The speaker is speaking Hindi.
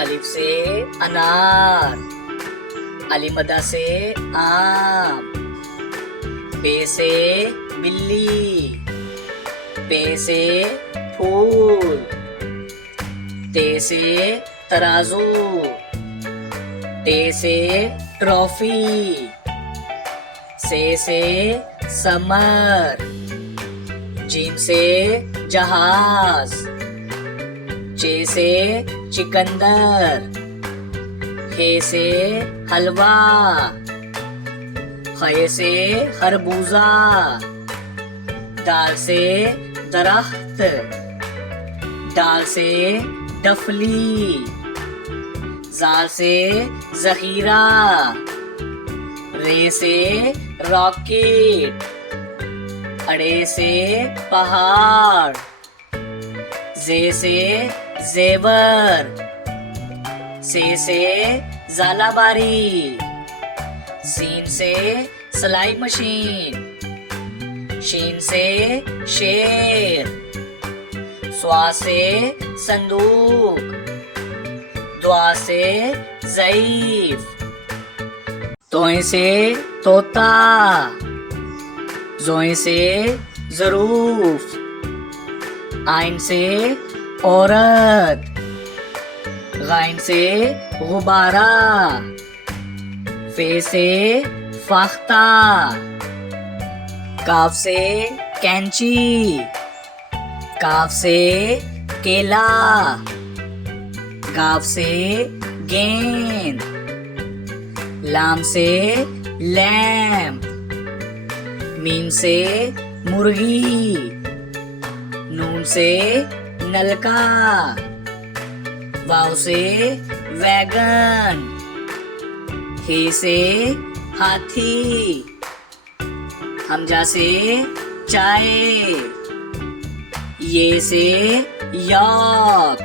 अलिफ से अनार, अलीमदा से आम, बे से बिल्ली, पे से फूल, ते से तराजू, टे से ट्रॉफी, से समर, जीम से जहाज, चे से चिकंदर, हे से हलवा, खे से खरबूजा, दाल से दरख्त, दाल से डफली, जाल से जखीरा, रे से रॉकेट, अड़े से पहाड़, जे से जेवर, से जालाबारी, सीन से सिलाई मशीन, शीन से शेर, स्वा से संदूक, दुआ से ज़ईफ, तोए से तोता, जोए से ज़रूफ, आइन से औरत, गाइन से गुब्बारा, फे से फाख्ता, काफ से कैंची, काफ से केला, गाफ से गेंद, लाम से लैम्प, मीम से मुर्गी, नून से नलका, वाव से वैगन, हे से हाथी, हमजा से चाय, ये से यॉक,